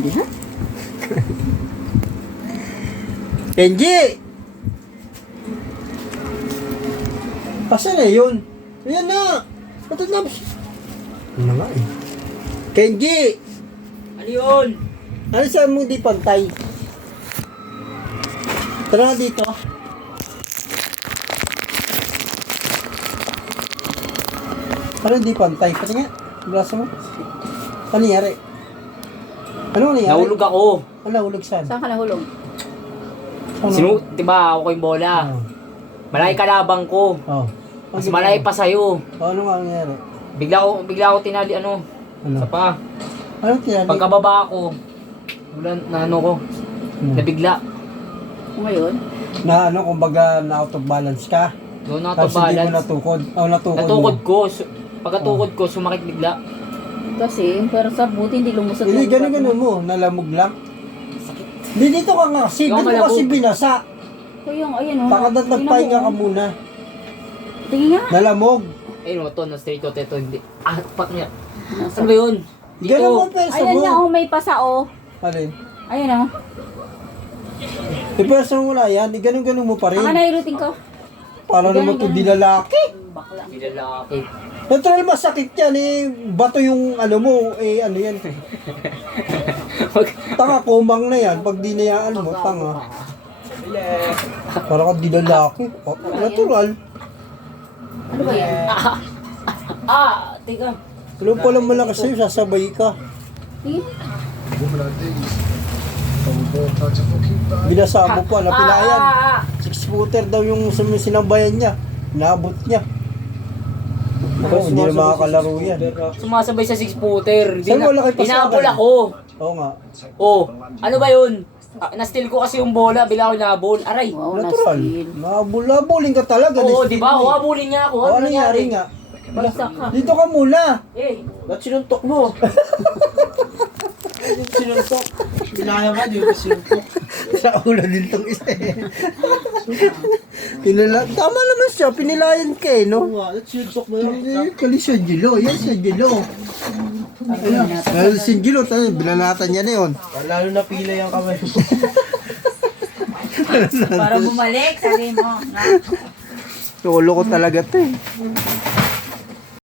Hindi ha? Kenji! Asan na yun? Ayan na! Matapos. Ano nga eh? Kenji! Ano yun? Ano saan mo di pantay? Tara nga dito. Ano di pantay? Pati nga, braso mo. Ano nangyari? Ano nangyari? Nahulog ako. Ano nahulog saan? Saan ka nahulog? Diba ako yung bola? Oh. Malaki kalabang ko. Oh. Mas malaki pa sa'yo. Oh, ano nga nangyari? Bigla ako tinali Ano? Sa pa. Ano tinali? Pagkababa ko, wala na ano ko, nabigla. Ngayon? Na ano, kumbaga na out of balance ka? Doon na Tapos to hindi mo balance. natukod? Oh, natukod Natukod mo. ko. Pagkatukod ko, sumakit bigla. Kasi, pero sa buti hindi lumusot Hindi, yung ganun mo. Nalamog lang. Sakit. Hindi, dito ka nga kasi. Yung Dito malabog. kasi binasa. So yung, ayun o. Pakadat nagpahinga ka muna. Tingin nga. Nalamog. Ayun mo, to, na straight to, teto, hindi. Ah, pak niya. Nasa- Ano ba yun? Dito. Ganun mo pesa Ayan mo. nga o, may pasa o. Alin? Ayan o. Ipesa mo wala yan. Ganun-ganun mo pa rin. Ang nairutin ko. Para naman ito dilalaki. Bakla. Hindi lalaki. Natural masakit yan eh. Bato yung ano mo. Eh ano yan. Tanga, kumang na yan. Pag dinayaan mo, tanga. Para ka dilalaki. Oh, natural. Ano ba yan? Teka. Ano palang malakas sa'yo, sasabay ka. Tingin. Binasa mo pa, napilayan. 6-footer daw yung sinabayan niya. Naabot niya. Ako, hindi na makakalaro yan. Sumasabay sa 6-footer. Saan mo laki pa sa Hinabol akin? ako. Oo nga. Oh, ano ba yun? Na-steal ko kasi yung bola, bila ako nabol. Aray. Wow, Natural. nasil. Nabulin ka talaga. Oo, na-steal di ba? mo eh. Habulin niya ako. O, ano nangyari nga? Bagsak ka. Dito ka muna. Eh, ba't sinuntok mo? Sinuntok. Binaya ka, di ba sinuntok? Sa ulo din tong isa eh. Tama naman siya, pinilayan ka eh, no? Oo nga, sinuntok mo yun. Kali siya Gilo, yan siya Gilo. Dahil si Gilo, binanatan niya na yun. Lalo na pila yung kamay mo. Para bumalik, sabi mo. Lolo ko talaga to eh.